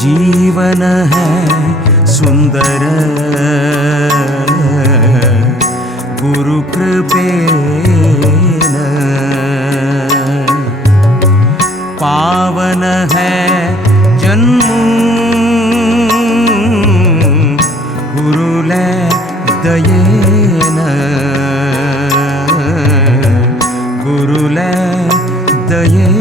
जीवन है सुंदर गुरु कृपेन, पावन है जन्म गुरुले दयेन, गुरुले दयेन।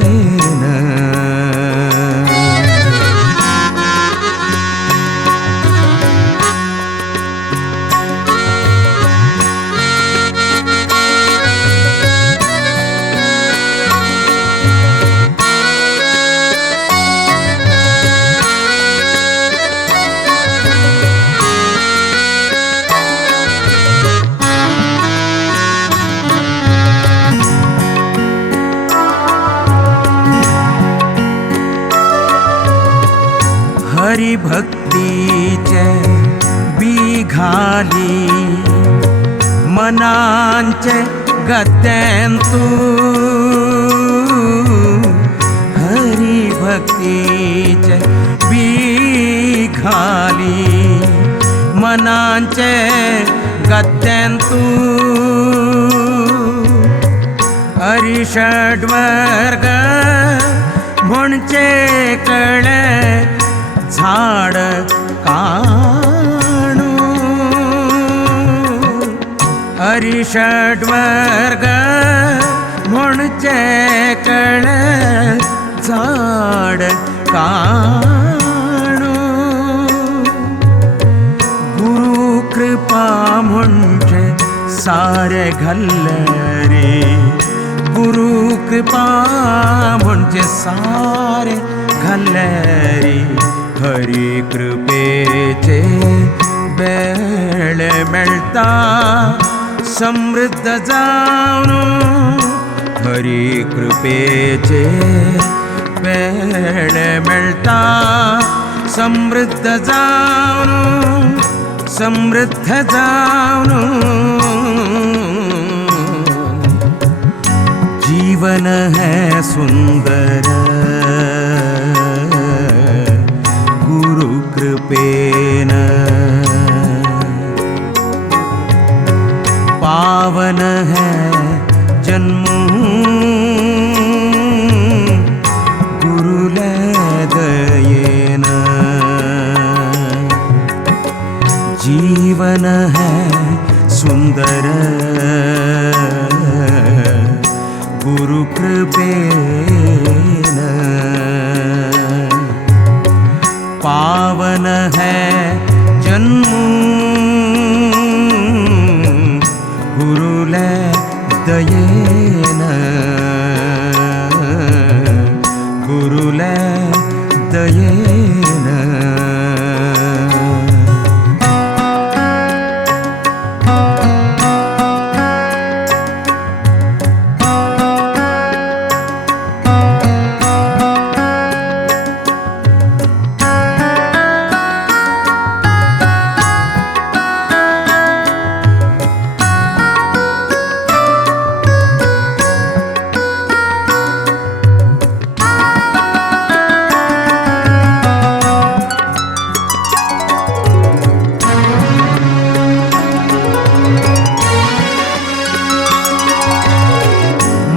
हरि भक्तीचे बिघाली मनांचे गत्तेंतू, हरि भक्तीचे बिघाली मनांचे गत्तेंतू, हरि षड्वर्ग म्हणचे कळे झाड काणू, हरि षड्वर्ग म्हणचे कळे झाड काणू, गुरु कृपा म्हणचे सारे घल्ले रे, गुरु कृपा म्हणचे सारे घल्ले रे, हरि कृपेचे बेळ मेळता समृद्ध जाऊन, हरि कृपेचे बेळ मेळता समृद्ध जाऊन, समृद्ध जाऊन। जीवन है सुंदर गुरु कृपेन, पावन है जन्म गुरुले दयेन, जीवन है सुंदर गुरु कृपेन, पावन है जन्म गुरुले दयेन, गुरुले दयेन।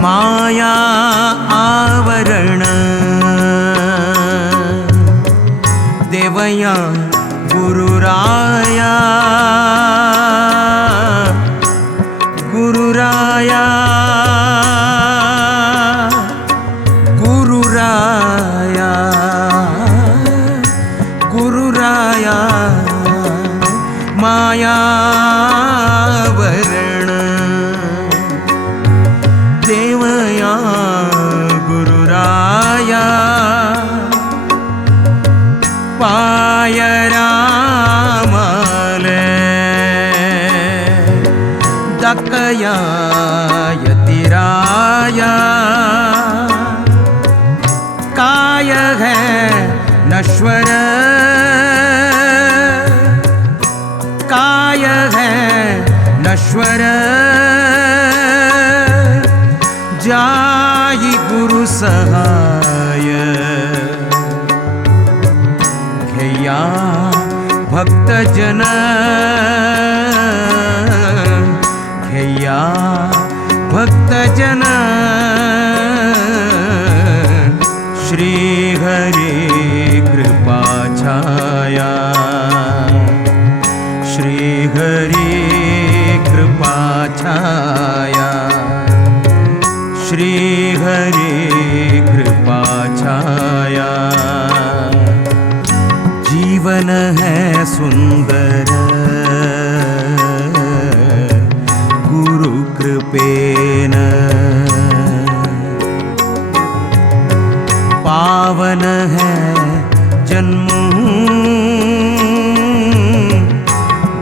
माया आवरण देवया गुरुराया, गुरुराया गुरुराया गुरुराया, माया वरण देवया गुरुराया, पाय रामले दकया यतिराया, काय है नश्वर काय है नश्वर, जाई गुरु सहाय घ्यया भक्तजन घ्यया भक्तजन श्री हरि कृपा छाया श्री हरि कृपा छाया श्री हरि कृपा छाया जीवन है सुंदर गुरु कृपेन पावन है जन्म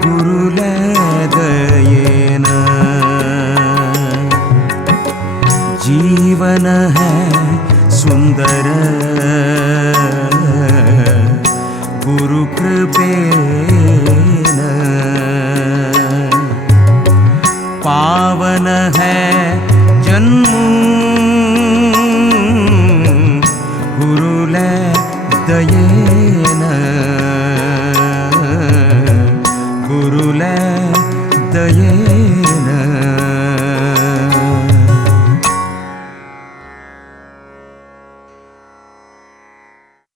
गुरुले दयेन जीवन है सुंदर गुरु कृपेन पावन है जन्म गुरुले दयेन